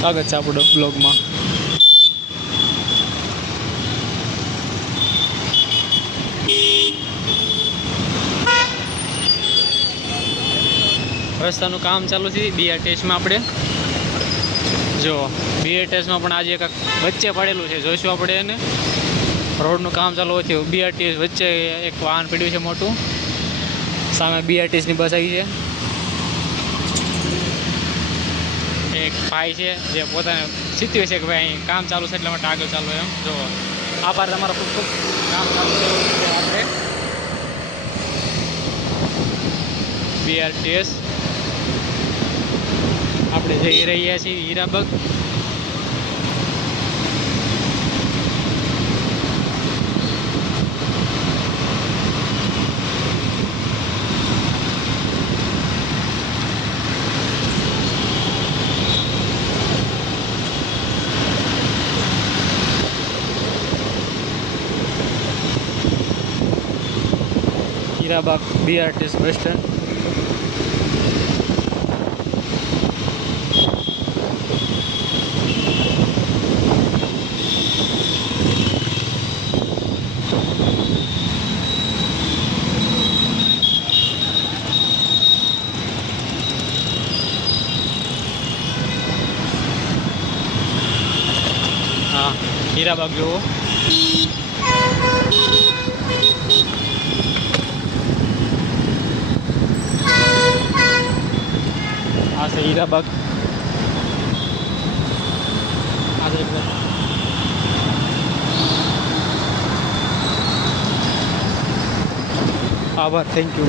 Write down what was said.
સ્વાગત છે આપણો બ્લોગમાં. રસ્તાનું કામ ચાલુ છે BRTSમાં. આપણે જો BRTSમાં પણ આજે કંઈક વચ્ચે પડેલું છે, જોઈશું આપણે એને. રોડનું કામ ચાલુ થયું, BRTS વચ્ચે એક વાહન પડ્યું છે મોટું. સામે BRTSની બસ આવી છે. એક ભાઈ છે જે પોતાને સીત્યું છે કે ભાઈ અહીં કામ ચાલુ છે એટલા માટે આગળ ચાલુ એમ. જો આભાર તમારો ખૂબ ખૂબ. કામ ચાલુ છે આપણે BRTS આપણે જઈ રહ્યા છીએ Hirabaug. Hirabaug BRTS bus stand. હા, હીરાબાગ જુઓ. આ છે હીરાબાગ. આ છે આભાર, થેન્ક યુ.